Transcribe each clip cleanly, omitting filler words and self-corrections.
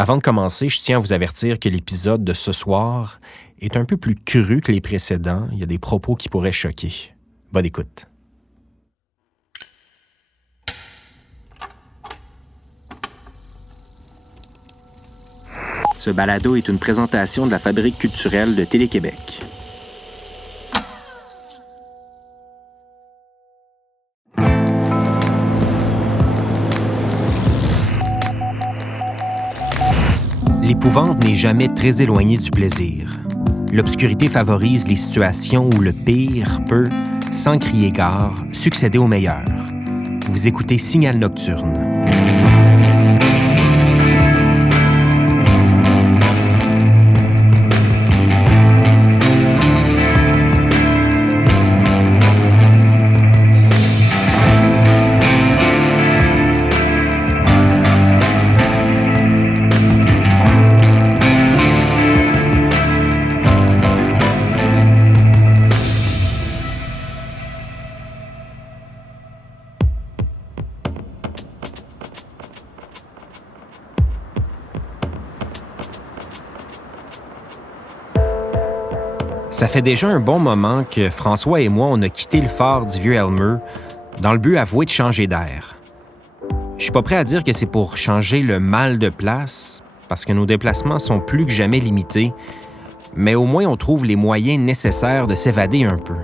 Avant de commencer, je tiens à vous avertir que l'épisode de ce soir est un peu plus cru que les précédents. Il y a des propos qui pourraient choquer. Bonne écoute. Ce balado est une présentation de la Fabrique culturelle de Télé-Québec. L'épouvante n'est jamais très éloignée du plaisir. L'obscurité favorise les situations où le pire peut, sans crier gare, succéder au meilleur. Vous écoutez Signal Nocturne. Ça fait déjà un bon moment que François et moi, on a quitté le phare du Vieux-Elmer dans le but avoué de changer d'air. Je suis pas prêt à dire que c'est pour changer le mal de place, parce que nos déplacements sont plus que jamais limités, mais au moins on trouve les moyens nécessaires de s'évader un peu.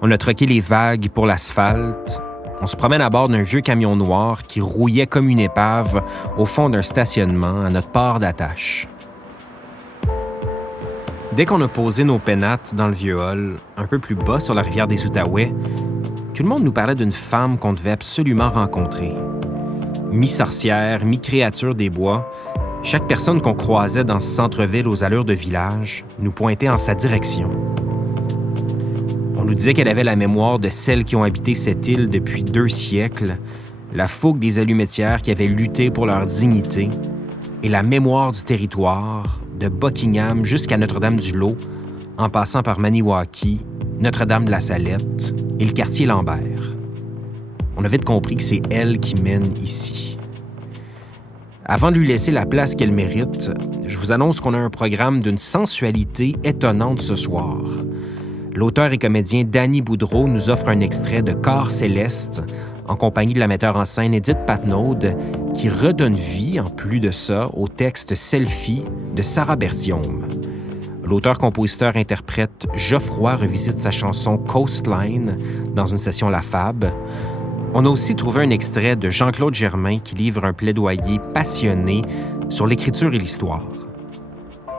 On a troqué les vagues pour l'asphalte, on se promène à bord d'un vieux camion noir qui rouillait comme une épave au fond d'un stationnement à notre port d'attache. Dès qu'on a posé nos pénates dans le vieux hall, un peu plus bas sur la rivière des Outaouais, tout le monde nous parlait d'une femme qu'on devait absolument rencontrer. Mi-sorcière, mi-créature des bois, chaque personne qu'on croisait dans ce centre-ville aux allures de village nous pointait en sa direction. On nous disait qu'elle avait la mémoire de celles qui ont habité cette île depuis 2 siècles, la fougue des allumettières qui avaient lutté pour leur dignité et la mémoire du territoire, de Buckingham jusqu'à Notre-Dame-du-Lot, en passant par Maniwaki, Notre-Dame-de-la-Salette et le quartier Lambert. On a vite compris que c'est elle qui mène ici. Avant de lui laisser la place qu'elle mérite, je vous annonce qu'on a un programme d'une sensualité étonnante ce soir. L'auteur et comédien Danny Boudreau nous offre un extrait de Corps céleste en compagnie de la metteur en scène Edith Patnaud, qui redonne vie, en plus de ça, au texte Selfie de Sarah Berthiaume. L'auteur-compositeur-interprète Geoffroy revisite sa chanson Coastline dans une session La Fab. On a aussi trouvé un extrait de Jean-Claude Germain qui livre un plaidoyer passionné sur l'écriture et l'histoire.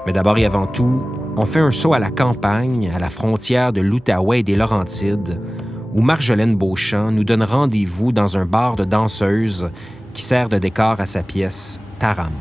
Mais d'abord et avant tout, on fait un saut à la campagne, à la frontière de l'Outaouais et des Laurentides, où Marjolaine Beauchamp nous donne rendez-vous dans un bar de danseuses qui sert de décor à sa pièce Taram.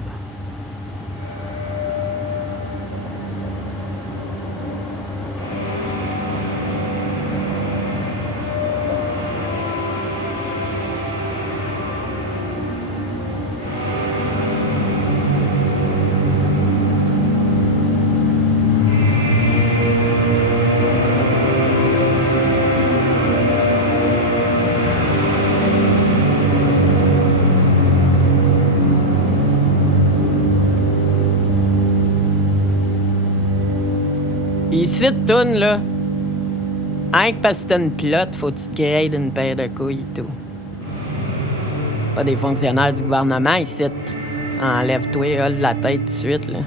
Ici, de toune, là. Rien que parce que t'as une pilote, faut que tu te grades une paire de couilles et tout. Pas des fonctionnaires du gouvernement, ici. Enlève-toi, hole la tête tout de suite, là.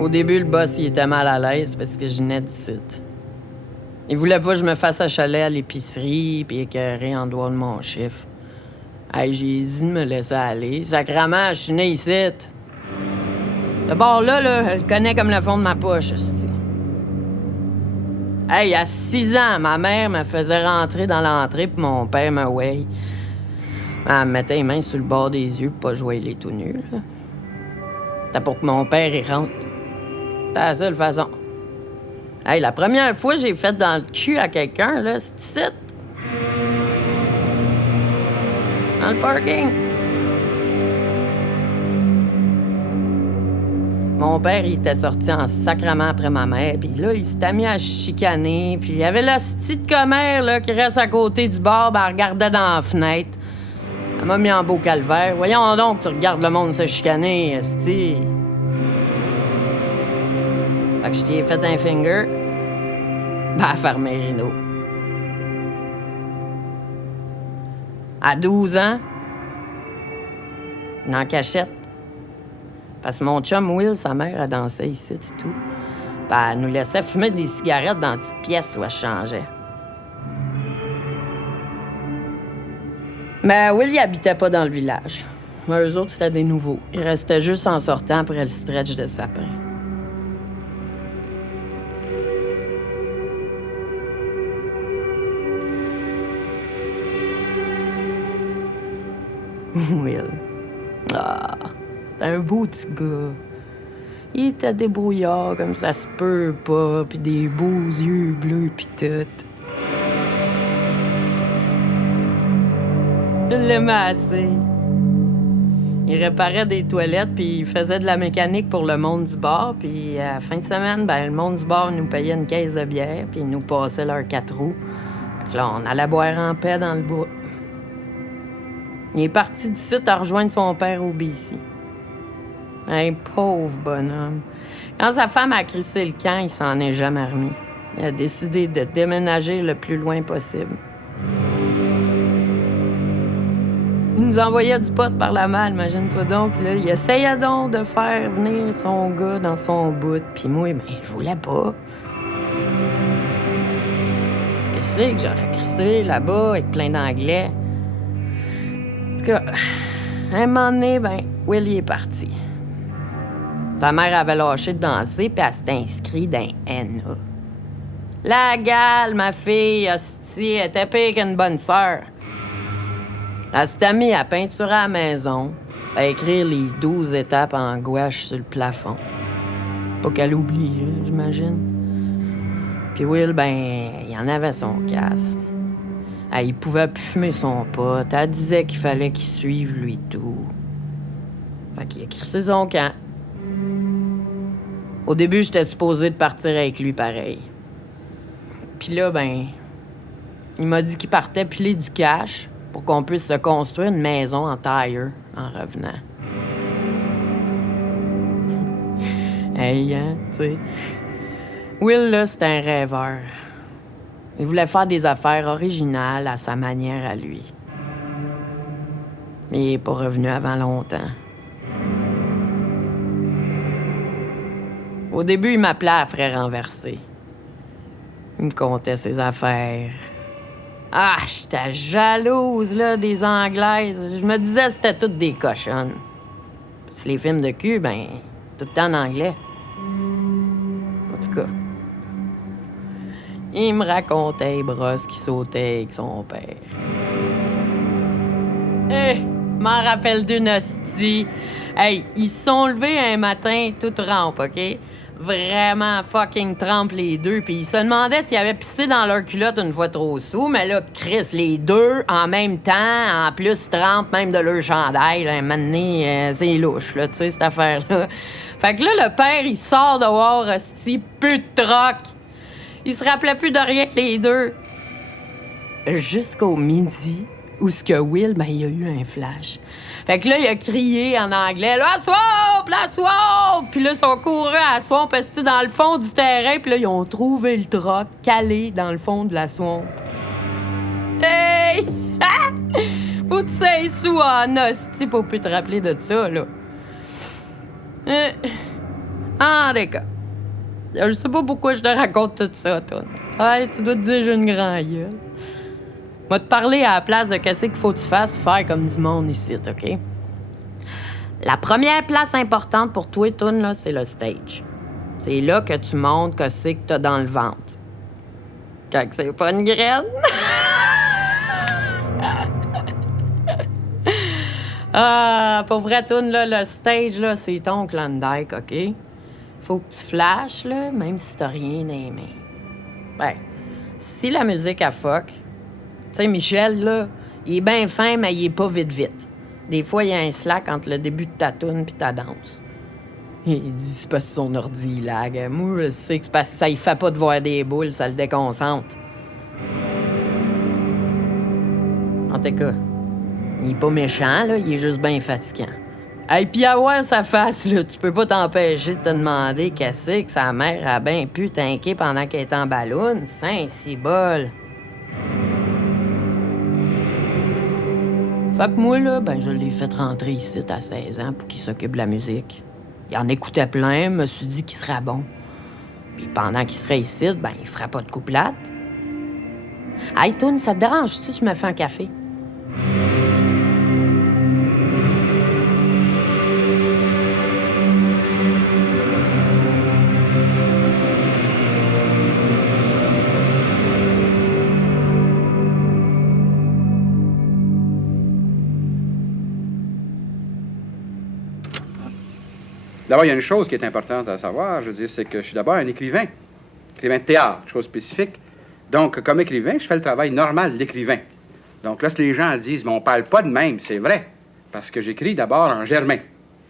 Au début, le boss, il était mal à l'aise parce que je venais d'ici. Il voulait pas que je me fasse achaler à l'épicerie puis écœurer en dehors de mon chiffre. Hey, j'ai dit de me laisser aller. Sacrement, je suis né ici. Ce bord-là, je le connais comme le fond de ma poche, esti. Hey, à 6 ans, ma mère me faisait rentrer dans l'entrée puis mon père me way. Elle me mettait les mains sur le bord des yeux pour pas jouer les tout nus, là. C'était pour que mon père y rentre. C'était la seule façon. Hey, la première fois que j'ai fait dans le cul à quelqu'un, là, c'est ici. Dans le parking. Mon père, il était sorti en sacrement après ma mère, puis là, il s'était mis à chicaner, puis il y avait la petite commère, là, qui reste à côté du bar, ben, elle regardait dans la fenêtre. Elle m'a mis en beau calvaire. Voyons donc, tu regardes le monde se chicaner, esti. Fait que je t'ai fait un finger, ben, à fermer les rideaux. À 12 ans, en cachette. Parce que mon chum Will, sa mère, a dansé ici et tout. Puis elle nous laissait fumer des cigarettes dans la petite pièce où elle changeait. Mais Will, il habitait pas dans le village. Mais eux autres, c'était des nouveaux. Ils restaient juste en sortant après le stretch de sapin. Will. Ah, t'es un beau petit gars. Il était débrouillard comme ça se peut pas, pis des beaux yeux bleus pis tout. Je l'aimais assez. Il réparait des toilettes puis il faisait de la mécanique pour le monde du bar, puis à la fin de semaine, ben le monde du bar nous payait une caisse de bière puis ils nous passaient leurs 4 roues. Fait que là, on allait boire en paix dans le bois. Il est parti d'ici à rejoindre son père au BC. Un pauvre bonhomme. Quand sa femme a crissé le camp, il s'en est jamais remis. Il a décidé de déménager le plus loin possible. Il nous envoyait du pot par la malle, imagine-toi donc. Là, il essayait donc de faire venir son gars dans son bout. Puis moi, ben, je voulais pas. Qu'est-ce que j'aurais crissé là-bas avec plein d'anglais? En tout cas, à un moment donné, ben, Will il est parti. Ta mère avait lâché de danser, puis elle s'était inscrite dans NA. La gale, ma fille, hostie, elle était pire qu'une bonne sœur. Elle s'était mise à peinturer à la maison, à écrire les 12 étapes en gouache sur le plafond. Pas qu'elle oublie, là, j'imagine. Puis Will, ben, il en avait son casque. Il pouvait plus fumer son pote. Elle disait qu'il fallait qu'il suive lui tout. Fait qu'il a crissé son camp. Au début, j'étais supposée de partir avec lui pareil. Puis là, ben, il m'a dit qu'il partait piler du cash pour qu'on puisse se construire une maison en tire en revenant. Hey, hein, tu sais. Will, là, c'était un rêveur. Il voulait faire des affaires originales à sa manière à lui. Mais il n'est pas revenu avant longtemps. Au début, il m'appelait à frère renversé. Il me contait ses affaires. Ah, j'étais jalouse, là, des Anglaises. Je me disais que c'était toutes des cochonnes. Parce que les films de cul, ben, tout le temps en anglais. En tout cas, il me racontait les brosses qui sautaient avec son père. M'en rappelle d'une hostie. Hey, ils se sont levés un matin, toute rampe, OK? Vraiment fucking trempe les deux. Puis ils se demandaient s'ils avaient pissé dans leur culotte une fois trop sous. Mais là, Chris, les deux, en même temps, en plus, trempent même de leur chandail. Là, un moment donné, c'est louche, là, tu sais, cette affaire-là. Fait que là, le père, il sort dehors, hostie, peu de troc. Il se rappelait plus de rien, les deux. Jusqu'au midi, où ce que Will, ben, il a eu un flash. Fait que là, il a crié en anglais, « La swamp! La swamp! » Puis là, ils sont courus à la swamp, parce que dans le fond du terrain, puis là, ils ont trouvé le troc calé dans le fond de la swamp. Hey! Faut que tu sois sous en hostie pour plus te rappeler de ça, là. En tout cas, je sais pas pourquoi je te raconte tout ça, toi. Ouais, tu dois te dire j'ai une grande gueule. Moi, te parler à la place de qu'est-ce qu'il faut que tu fasses, faire comme du monde ici, OK? La première place importante pour toi, Toon, là, c'est le stage. C'est là que tu montres que c'est que t'as dans le ventre. Quand c'est pas une graine. Ah, pour vrai, Toon, là, le stage, là, c'est ton Klondike, OK? Faut que tu flashes, là, même si t'as rien dans les mains. Ben, si la musique a fuck, tu sais, Michel, là, il est bien fin, mais il est pas vite. Des fois, il y a un slack entre le début de ta toune puis ta danse. Il dit c'est parce que son ordi il lag. Moi, je sais que c'est parce que ça il fait pas de voir des boules, ça le déconcentre. En tout cas, il est pas méchant, là, il est juste bien fatigant. Hey, pis à voir sa face, là, tu peux pas t'empêcher de te demander qu'est-ce que sa mère a bien pu t'inquiéter pendant qu'elle est en balloune. Saint-Cibole. Fait que moi, là, ben, je l'ai fait rentrer ici à 16 ans pour qu'il s'occupe de la musique. Il en écoutait plein, me suis dit qu'il serait bon. Puis pendant qu'il serait ici, ben, il ferait pas de couplate. Hey, Toune, ça te dérange-tu si je me fais un café? D'abord, il y a une chose qui est importante à savoir, je veux dire, c'est que je suis d'abord un écrivain de théâtre, chose spécifique. Donc, comme écrivain, je fais le travail normal d'écrivain. Donc là, si les gens disent, mais on parle pas de même, c'est vrai, parce que j'écris d'abord en germain,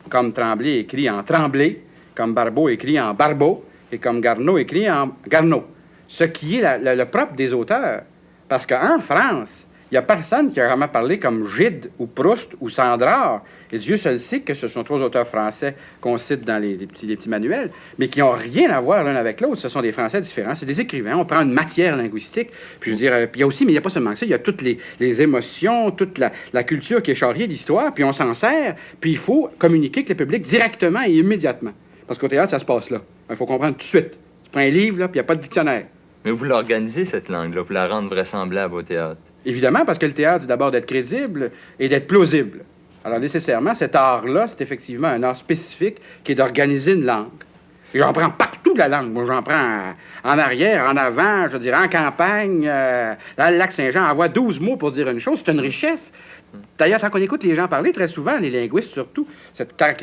comme Tremblay écrit en Tremblay, comme Barbeau écrit en Barbeau, et comme Garneau écrit en Garneau. Ce qui est le propre des auteurs. Parce qu'en France, il n'y a personne qui a vraiment parlé comme Gide ou Proust ou Sandrard. Et Dieu seul sait que ce sont 3 auteurs français qu'on cite dans les petits manuels, mais qui n'ont rien à voir l'un avec l'autre. Ce sont des Français différents. C'est des écrivains. On prend une matière linguistique. Puis je veux dire, puis il y a aussi, mais il n'y a pas seulement ça, il y a toutes les émotions, toute la culture qui est charriée d'histoire, puis on s'en sert, puis il faut communiquer avec le public directement et immédiatement. Parce qu'au théâtre, ça se passe là. Il faut comprendre tout de suite. Tu prends un livre, là, puis il n'y a pas de dictionnaire. Mais vous l'organisez, cette langue-là, pour la rendre vraisemblable au théâtre? Évidemment, parce que le théâtre, c'est d'abord d'être crédible et d'être plausible. Alors, nécessairement, cet art-là, c'est effectivement un art spécifique qui est d'organiser une langue. Et j'en prends partout de la langue. Moi, j'en prends en arrière, en avant, je veux dire, en campagne. Dans le lac Saint-Jean, on envoie 12 mots pour dire une chose. C'est une richesse. D'ailleurs, tant qu'on écoute les gens parler, très souvent, les linguistes surtout,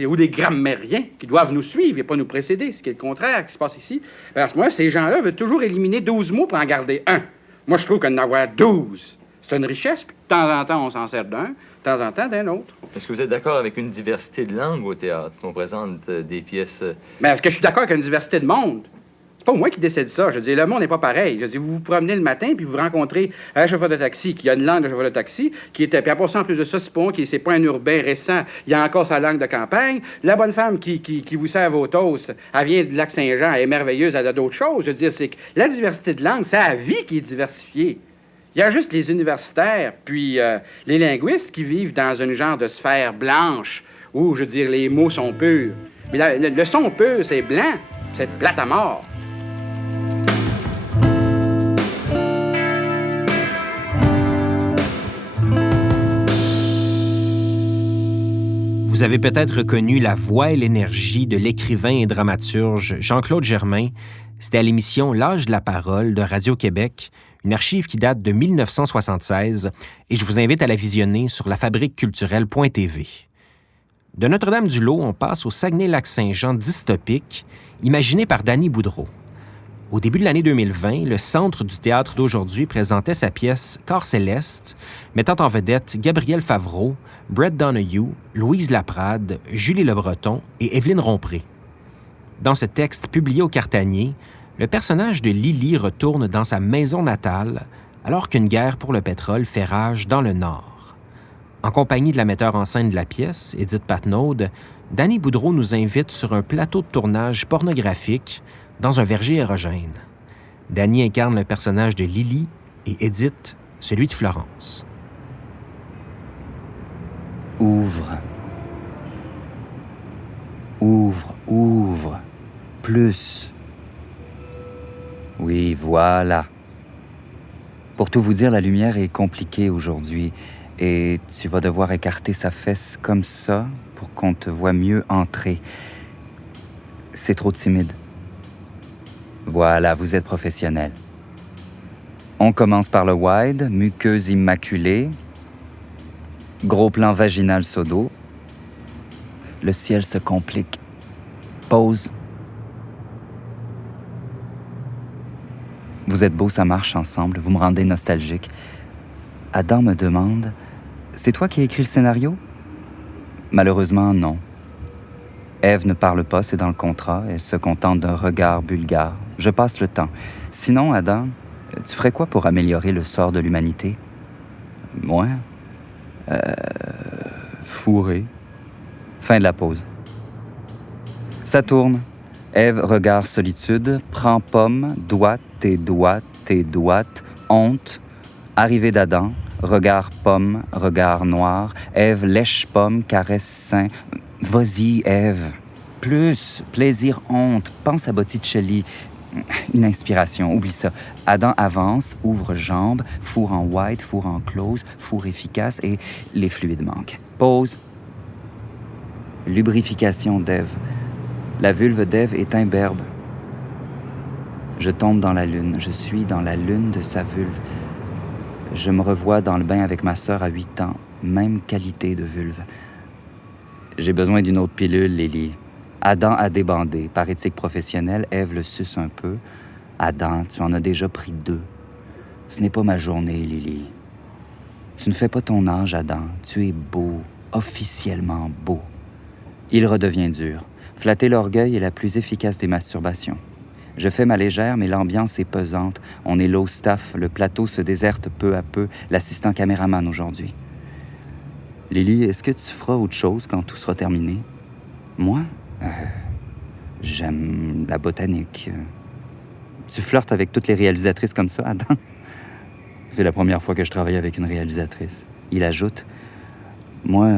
ou les grammairiens qui doivent nous suivre et pas nous précéder, ce qui est le contraire qui se passe ici. À ce moment-là, ces gens-là veulent toujours éliminer 12 mots pour en garder un. Moi, je trouve qu'en avoir 12, c'est une richesse, puis de temps en temps, on s'en sert d'un, de temps en temps, d'un autre. Est-ce que vous êtes d'accord avec une diversité de langues au théâtre, qu'on présente des pièces... Mais est-ce que je suis d'accord avec une diversité de monde? C'est pas moi qui décide ça. Je veux dire, le monde n'est pas pareil. Je veux dire, vous vous promenez le matin, puis vous rencontrez un chauffeur de taxi qui a une langue de chauffeur de taxi, qui était... Puis après ça, en plus de ça, c'est pas un urbain récent. Il a encore sa langue de campagne. La bonne femme qui vous sert vos toasts, elle vient du lac Saint-Jean, elle est merveilleuse, elle a d'autres choses. Je veux dire, c'est que la diversité de langue, c'est la vie qui est diversifiée. Il y a juste les universitaires, puis les linguistes qui vivent dans une genre de sphère blanche où, je veux dire, les mots sont purs. Mais le son pur, c'est blanc, c'est plate à mort. Vous avez peut-être reconnu la voix et l'énergie de l'écrivain et dramaturge Jean-Claude Germain. C'était à l'émission L'âge de la parole de Radio-Québec, une archive qui date de 1976, et je vous invite à la visionner sur lafabriqueculturelle.tv. De Notre-Dame-du-Lot, on passe au Saguenay-Lac-Saint-Jean dystopique, imaginé par Danny Boudreau. Au début de l'année 2020, le Centre du théâtre d'aujourd'hui présentait sa pièce « Corps céleste », mettant en vedette Gabriel Favreau, Brett Donahue, Louise Laprade, Julie Le Breton et Évelyne Rompré. Dans ce texte publié au Cartanier, le personnage de Lily retourne dans sa maison natale alors qu'une guerre pour le pétrole fait rage dans le Nord. En compagnie de la metteur en scène de la pièce, Édith Patnaud, Danny Boudreau nous invite sur un plateau de tournage pornographique dans un verger érogène. Danny incarne le personnage de Lily et Édith, celui de Florence. Ouvre. Ouvre, ouvre. Plus. Oui, voilà. Pour tout vous dire, la lumière est compliquée aujourd'hui et tu vas devoir écarter sa fesse comme ça pour qu'on te voie mieux entrer. C'est trop timide. Voilà, vous êtes professionnel. On commence par le wide, muqueuse immaculée, gros plan vaginal sodo. Le ciel se complique. Pause. Vous êtes beau, ça marche ensemble, vous me rendez nostalgique. Adam me demande, c'est toi qui as écrit le scénario? Malheureusement, non. Ève ne parle pas, c'est dans le contrat. Elle se contente d'un regard bulgare. Je passe le temps. Sinon, Adam, tu ferais quoi pour améliorer le sort de l'humanité? Moi? Fourré. Fin de la pause. Ça tourne. Ève, regard solitude, prend pomme, doigt, tes doigts, honte. Arrivée d'Adam, regard pomme, regard noir. Ève, lèche pomme, caresse sein. Vas-y, Ève. Plus, plaisir, honte. Pense à Botticelli. Une inspiration, oublie ça. Adam avance, ouvre jambes, four en white, four en close, four efficace et les fluides manquent. Pause. Lubrification d'Ève. La vulve d'Ève est imberbe. Je tombe dans la lune. Je suis dans la lune de sa vulve. Je me revois dans le bain avec ma sœur à 8 ans. Même qualité de vulve. J'ai besoin d'une autre pilule, Lily. Adam a débandé. Par éthique professionnelle, Ève le suce un peu. Adam, tu en as déjà pris 2. Ce n'est pas ma journée, Lily. Tu ne fais pas ton âge, Adam. Tu es beau, officiellement beau. Il redevient dur. Flatter l'orgueil est la plus efficace des masturbations. Je fais ma légère, mais l'ambiance est pesante. On est low staff, le plateau se déserte peu à peu. L'assistant caméraman aujourd'hui. Lily, est-ce que tu feras autre chose quand tout sera terminé? Moi? J'aime la botanique. Tu flirtes avec toutes les réalisatrices comme ça, Adam? C'est la première fois que je travaille avec une réalisatrice. Il ajoute, moi,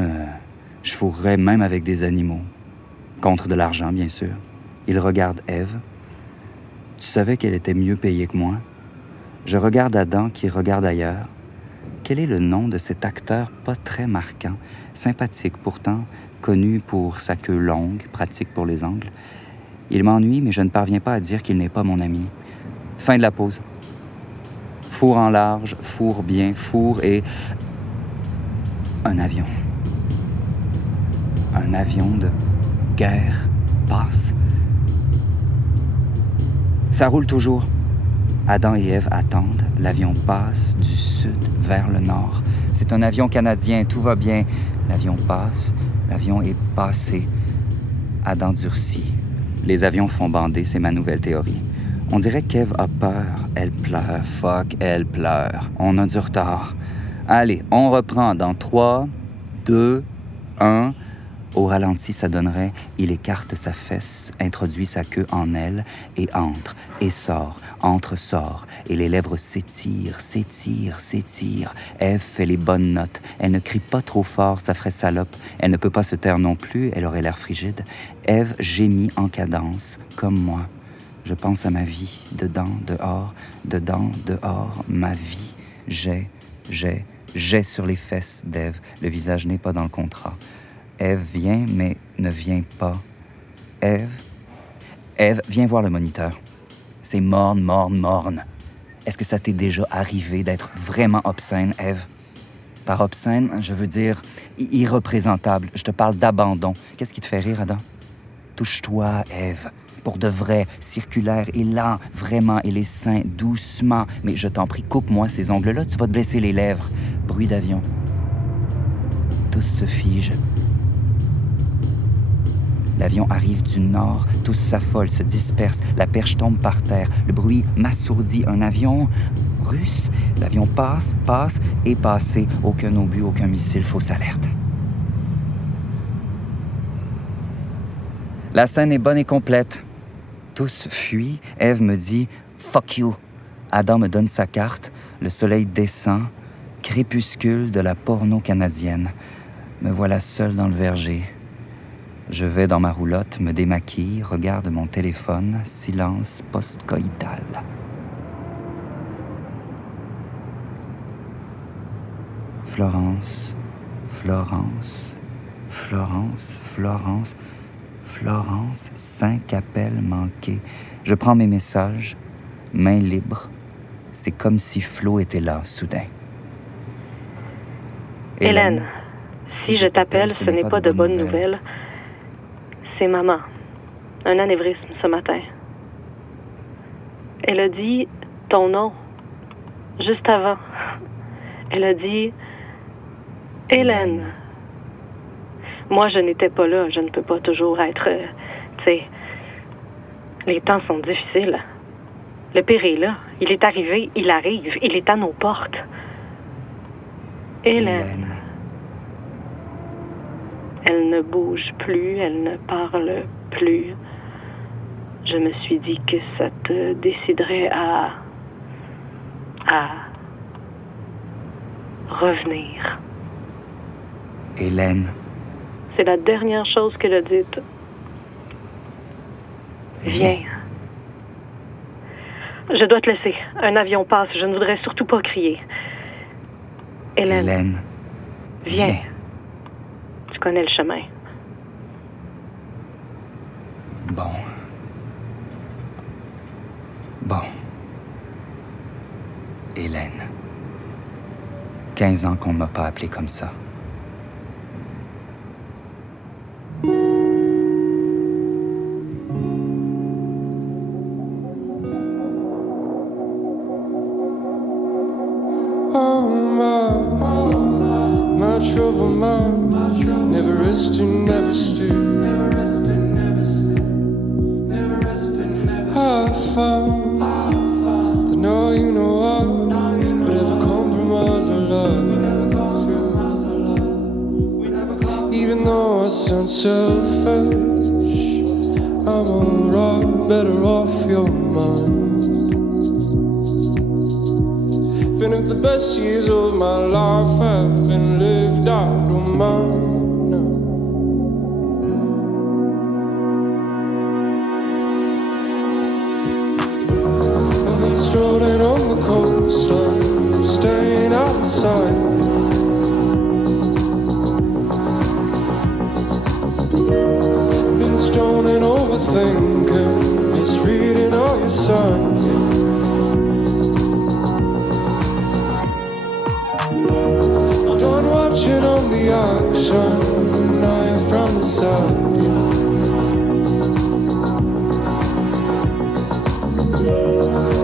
je fourrerais même avec des animaux. Contre de l'argent, bien sûr. Il regarde Ève. Tu savais qu'elle était mieux payée que moi? Je regarde Adam qui regarde ailleurs. Quel est le nom de cet acteur pas très marquant, sympathique pourtant, connu pour sa queue longue, pratique pour les angles? Il m'ennuie, mais je ne parviens pas à dire qu'il n'est pas mon ami. Fin de la pause. Four en large, four bien, four et... un avion. Un avion de guerre passe. Ça roule toujours. Adam et Ève attendent. L'avion passe du sud vers le nord. C'est un avion canadien, tout va bien. L'avion passe, l'avion est passé. Adam durcit. Les avions font bander, c'est ma nouvelle théorie. On dirait qu'Ève a peur. Elle pleure. Fuck, elle pleure. On a du retard. Allez, on reprend dans 3, 2, 1... Au ralenti, ça donnerait « Il écarte sa fesse, introduit sa queue en elle, et entre, et sort, entre, sort. » Et les lèvres s'étirent, s'étirent, s'étirent. Ève fait les bonnes notes. Elle ne crie pas trop fort, ça ferait salope. Elle ne peut pas se taire non plus, elle aurait l'air frigide. Ève gémit en cadence, comme moi. Je pense à ma vie, dedans, dehors, ma vie. J'ai sur les fesses d'Ève. Le visage n'est pas dans le contrat. Ève vient, mais ne vient pas. Ève, viens voir le moniteur. C'est morne. Est-ce que ça t'est déjà arrivé d'être vraiment obscène, Ève? Par obscène, je veux dire irreprésentable. Je te parle d'abandon. Qu'est-ce qui te fait rire, Adam? Touche-toi, Ève. Pour de vrai, circulaire et lent, vraiment, et les seins, doucement. Mais je t'en prie, coupe-moi ces ongles-là, tu vas te blesser les lèvres. Bruit d'avion. Tous se figent. L'avion arrive du nord, tous s'affolent, se dispersent, la perche tombe par terre, le bruit m'assourdit. Un avion russe, l'avion passe, est passé. Aucun obus, aucun missile, fausse alerte. La scène est bonne et complète. Tous fuient, Ève me dit « Fuck you ». Adam me donne sa carte, le soleil descend, crépuscule de la porno canadienne. Me voilà seul dans le verger. Je vais dans ma roulotte, me démaquille, regarde mon téléphone, silence post-coïtal. Florence, Florence, Florence, Florence, Florence, 5 appels manqués. Je prends mes messages, main libre. C'est comme si Flo était là, soudain. Hélène, si je t'appelle, ce n'est pas de bonnes nouvelles. C'est maman. Un anévrisme ce matin. Elle a dit ton nom, juste avant. Elle a dit Hélène. Moi, je n'étais pas là. Je ne peux pas toujours être... tu sais... Les temps sont difficiles. Le pire est là. Il est arrivé, il arrive, il est à nos portes. Hélène. Elle ne bouge plus, elle ne parle plus. Je me suis dit que ça te déciderait à revenir. Hélène. C'est la dernière chose qu'elle a dite. Viens. Je dois te laisser. Un avion passe. Je ne voudrais surtout pas crier. Hélène. Viens. Tu connais le chemin. Bon. 15 ans qu'on ne m'a pas appelé comme ça. My trouble mind, never resting, never still, never resting, never still, never resting, never still. I found that now you know I whatever compromise our love, even though I sound selfish, I'm alright, better off your mind. Been if the best years of my life have been lived out on mine now. I've been strolling on the coastline, staying outside. Been stoning, overthinking, misreading all your signs. Watching on the auction, knife from the side.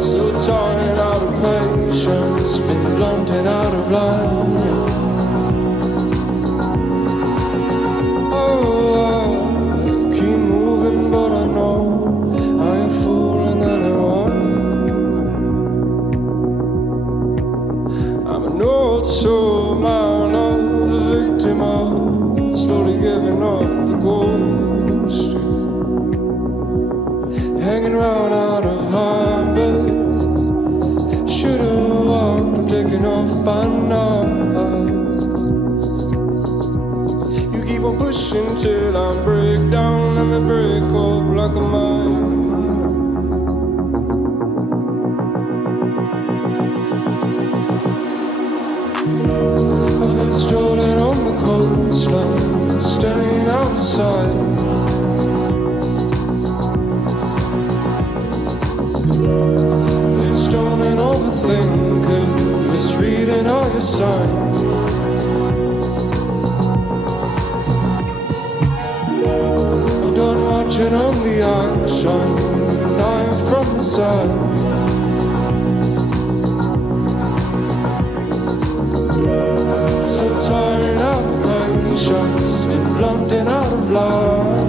So tired out of patience, been blunt and out of line. Oh, I keep moving, but I know I ain't fooling anyone. I'm an old soul, man, the victim of slowly giving up the ghost, hanging round out of habit. Should've walked, taken off by now. You keep on pushing till I break down, let me break up like a mine. Strolling on the coastline, staying outside. Been stoning, overthinking, misreading all your signs. I'm done watching on the action, knife from the side. So tired out of patience, been blunt and out of love.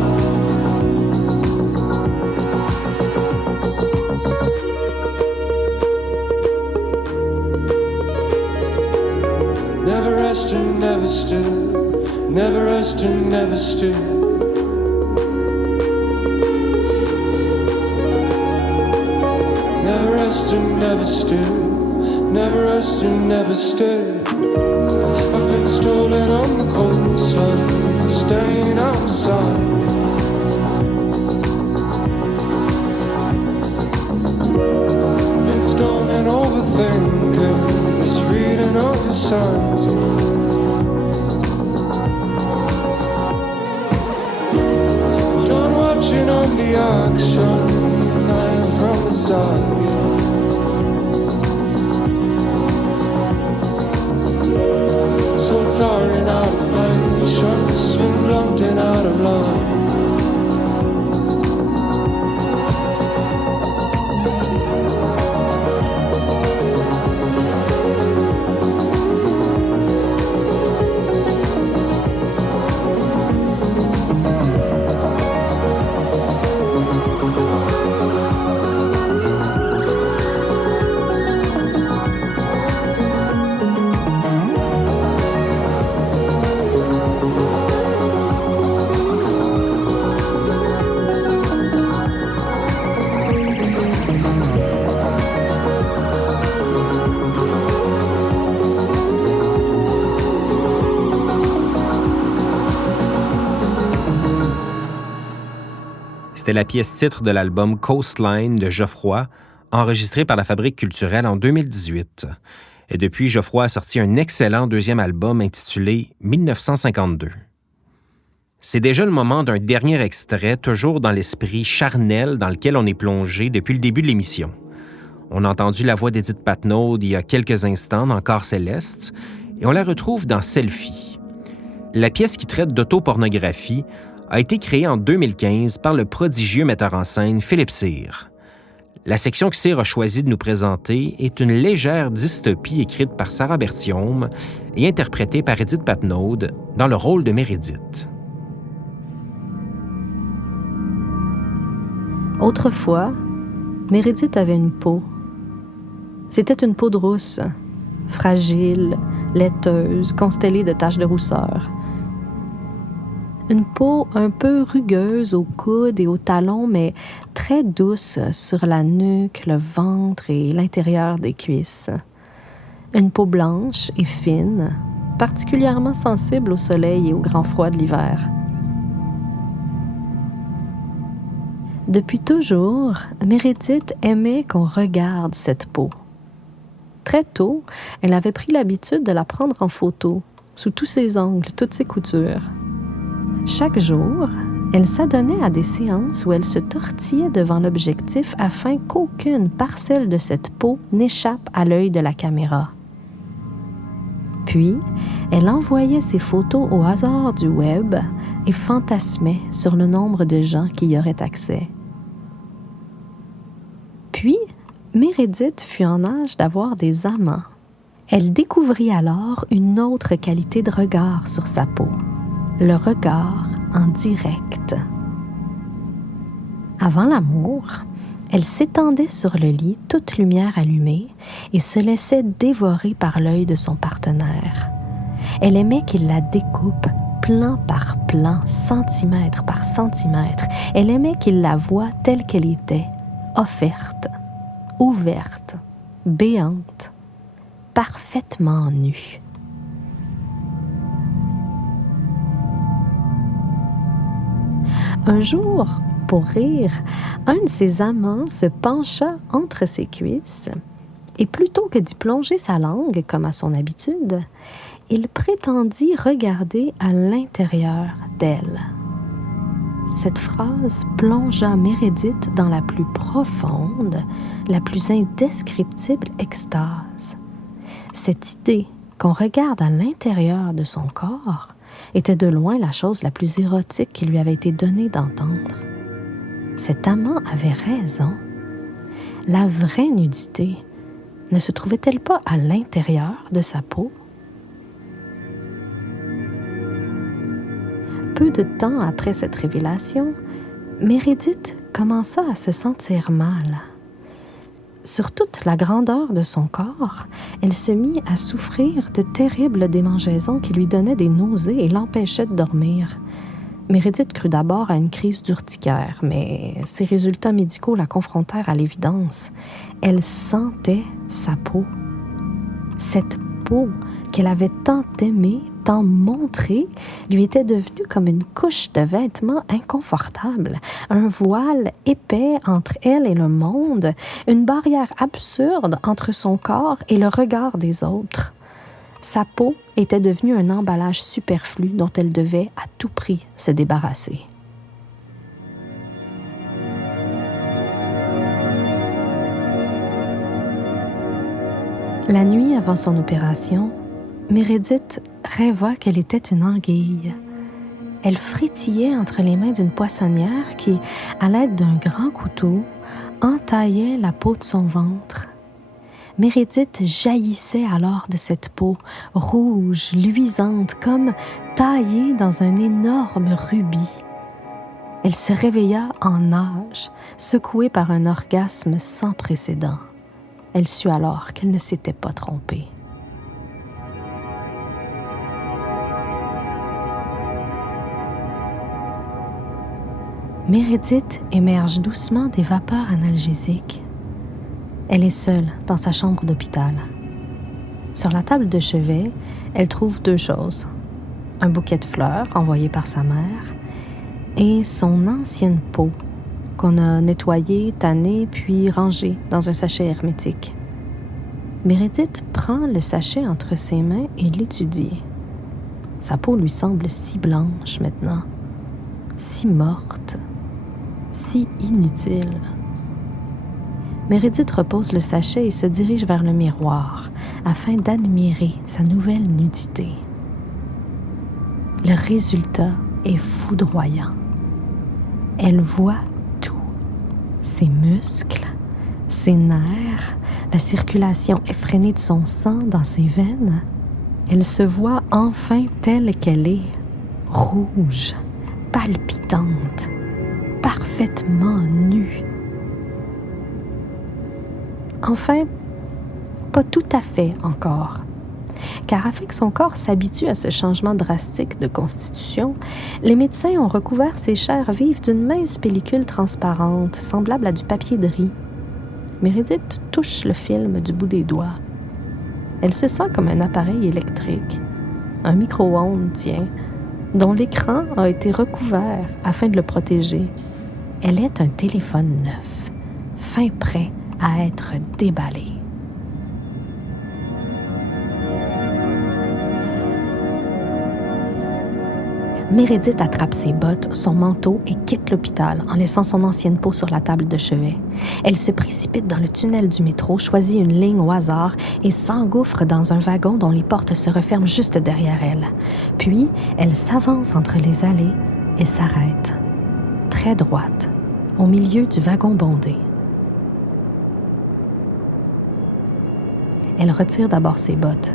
Never resting, never still, never resting, never still. Never resting, never still, never resting, never still. I've been strolling on the coastline, staying outside. Been stoning, overthinking, misreading all your signs. Done watching on the action, knife from the side. Tiring out of patience, been blunt and out of line. C'était la pièce titre de l'album Coastline de Geoffroy, enregistré par la Fabrique culturelle en 2018. Et depuis, Geoffroy a sorti un excellent deuxième album intitulé 1952. C'est déjà le moment d'un dernier extrait, toujours dans l'esprit charnel dans lequel on est plongé depuis le début de l'émission. On a entendu la voix d'Édith Patnaud il y a quelques instants dans Corps céleste, et on la retrouve dans Selfie. La pièce qui traite d'autopornographie a été créée en 2015 par le prodigieux metteur en scène Philippe Cyr. La section que Cyr a choisi de nous présenter est une légère dystopie écrite par Sarah Berthiaume et interprétée par Édith Patnaud dans le rôle de Mérédith. Autrefois, Mérédith avait une peau. C'était une peau de rousse, fragile, laiteuse, constellée de taches de rousseur. Une peau un peu rugueuse aux coudes et aux talons, mais très douce sur la nuque, le ventre et l'intérieur des cuisses. Une peau blanche et fine, particulièrement sensible au soleil et au grand froid de l'hiver. Depuis toujours, Mérédith aimait qu'on regarde cette peau. Très tôt, elle avait pris l'habitude de la prendre en photo, sous tous ses angles, toutes ses coutures. Chaque jour, elle s'adonnait à des séances où elle se tortillait devant l'objectif afin qu'aucune parcelle de cette peau n'échappe à l'œil de la caméra. Puis, elle envoyait ses photos au hasard du web et fantasmait sur le nombre de gens qui y auraient accès. Puis, Mérédith fut en âge d'avoir des amants. Elle découvrit alors une autre qualité de regard sur sa peau, le regard en direct. Avant l'amour, elle s'étendait sur le lit, toute lumière allumée, et se laissait dévorer par l'œil de son partenaire. Elle aimait qu'il la découpe plan par plan, centimètre par centimètre. Elle aimait qu'il la voie telle qu'elle était, offerte, ouverte, béante, parfaitement nue. Un jour, pour rire, un de ses amants se pencha entre ses cuisses et plutôt que d'y plonger sa langue, comme à son habitude, il prétendit regarder à l'intérieur d'elle. Cette phrase plongea Mérédith dans la plus profonde, la plus indescriptible extase. Cette idée qu'on regarde à l'intérieur de son corps était de loin la chose la plus érotique qui lui avait été donnée d'entendre. Cet amant avait raison. La vraie nudité ne se trouvait-elle pas à l'intérieur de sa peau? Peu de temps après cette révélation, Mérédith commença à se sentir mal. Sur toute la grandeur de son corps, elle se mit à souffrir de terribles démangeaisons qui lui donnaient des nausées et l'empêchaient de dormir. Mérédith crut d'abord à une crise d'urticaire, mais ses résultats médicaux la confrontèrent à l'évidence. Elle sentait sa peau. Cette peau qu'elle avait tant aimée, tant montrée, lui était devenue comme une couche de vêtements inconfortable, un voile épais entre elle et le monde, une barrière absurde entre son corps et le regard des autres. Sa peau était devenue un emballage superflu dont elle devait à tout prix se débarrasser. La nuit avant son opération, Mérédith rêva qu'elle était une anguille. Elle frétillait entre les mains d'une poissonnière qui, à l'aide d'un grand couteau, entaillait la peau de son ventre. Mérédith jaillissait alors de cette peau, rouge, luisante, comme taillée dans un énorme rubis. Elle se réveilla en nage, secouée par un orgasme sans précédent. Elle sut alors qu'elle ne s'était pas trompée. Mérédith émerge doucement des vapeurs analgésiques. Elle est seule dans sa chambre d'hôpital. Sur la table de chevet, elle trouve deux choses. Un bouquet de fleurs envoyé par sa mère et son ancienne peau, qu'on a nettoyé, tanné, puis rangé dans un sachet hermétique. Meredith prend le sachet entre ses mains et l'étudie. Sa peau lui semble si blanche maintenant, si morte, si inutile. Meredith repose le sachet et se dirige vers le miroir afin d'admirer sa nouvelle nudité. Le résultat est foudroyant. Elle voit tout. Ses muscles, ses nerfs, la circulation effrénée de son sang dans ses veines. Elle se voit enfin telle qu'elle est, rouge, palpitante, parfaitement nue. Enfin, pas tout à fait encore. Car afin que son corps s'habitue à ce changement drastique de constitution, les médecins ont recouvert ses chairs vives d'une mince pellicule transparente, semblable à du papier de riz. Meredith touche le film du bout des doigts. Elle se sent comme un appareil électrique, un micro-ondes, tiens, dont l'écran a été recouvert afin de le protéger. Elle est un téléphone neuf, fin prêt à être déballé. Meredith attrape ses bottes, son manteau et quitte l'hôpital en laissant son ancienne peau sur la table de chevet. Elle se précipite dans le tunnel du métro, choisit une ligne au hasard et s'engouffre dans un wagon dont les portes se referment juste derrière elle. Puis, elle s'avance entre les allées et s'arrête, très droite, au milieu du wagon bondé. Elle retire d'abord ses bottes,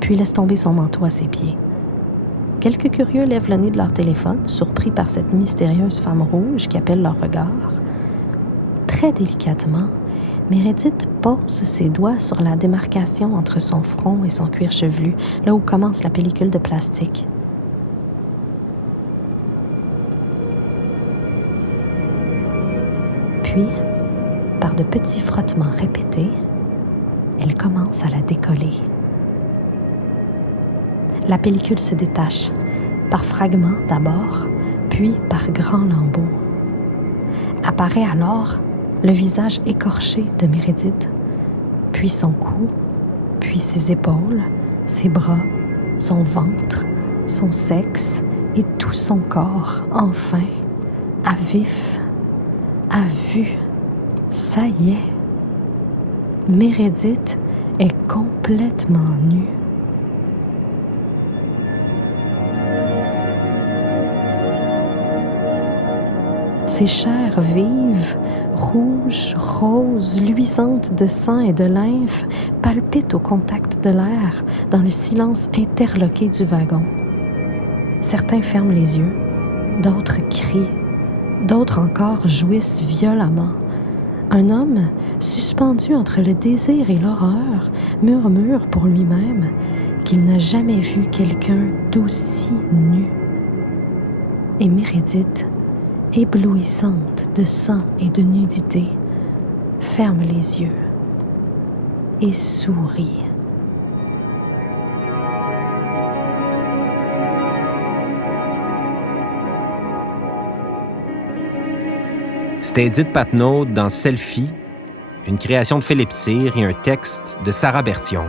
puis laisse tomber son manteau à ses pieds. Quelques curieux lèvent le nez de leur téléphone, surpris par cette mystérieuse femme rouge qui appelle leur regard. Très délicatement, Meredith pose ses doigts sur la démarcation entre son front et son cuir chevelu, là où commence la pellicule de plastique. Puis, par de petits frottements répétés, elle commence à la décoller. La pellicule se détache, par fragments d'abord, puis par grands lambeaux. Apparaît alors le visage écorché de Meredith, puis son cou, puis ses épaules, ses bras, son ventre, son sexe et tout son corps, enfin, à vif, à vue. Ça y est, Meredith est complètement nue. Ses chairs vives, rouges, roses, luisantes de sang et de lymphe, palpitent au contact de l'air dans le silence interloqué du wagon. Certains ferment les yeux, d'autres crient, d'autres encore jouissent violemment. Un homme, suspendu entre le désir et l'horreur, murmure pour lui-même qu'il n'a jamais vu quelqu'un d'aussi nu. Et Meredith, éblouissante de sang et de nudité, ferme les yeux et sourit. C'était Edith Patnaud dans Selfie, une création de Philippe Cyr et un texte de Sarah Berthiaume.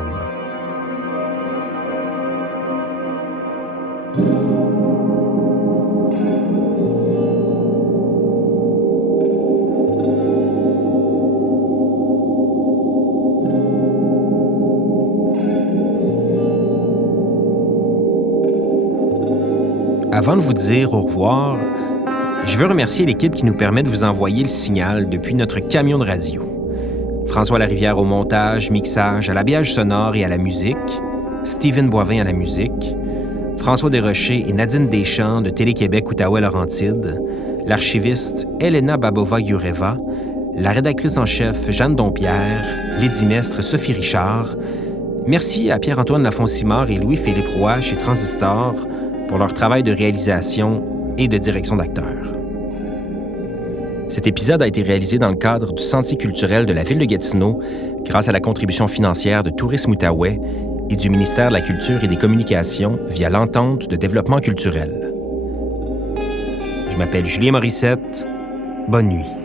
Avant de vous dire au revoir, je veux remercier l'équipe qui nous permet de vous envoyer le signal depuis notre camion de radio. François Larivière au montage, mixage, à l'habillage sonore et à la musique, Steven Boivin à la musique, François Desrochers et Nadine Deschamps de Télé-Québec Outaouais-Laurentides, l'archiviste Elena Babova-Yureva, la rédactrice en chef Jeanne Dompierre, l'édimestre Sophie Richard. Merci à Pierre-Antoine Lafont-Simard et Louis-Philippe Roy chez Transistor pour leur travail de réalisation et de direction d'acteurs. Cet épisode a été réalisé dans le cadre du Sentier culturel de la Ville de Gatineau grâce à la contribution financière de Tourisme Outaouais et du ministère de la Culture et des Communications via l'Entente de développement culturel. Je m'appelle Julien Morissette. Bonne nuit.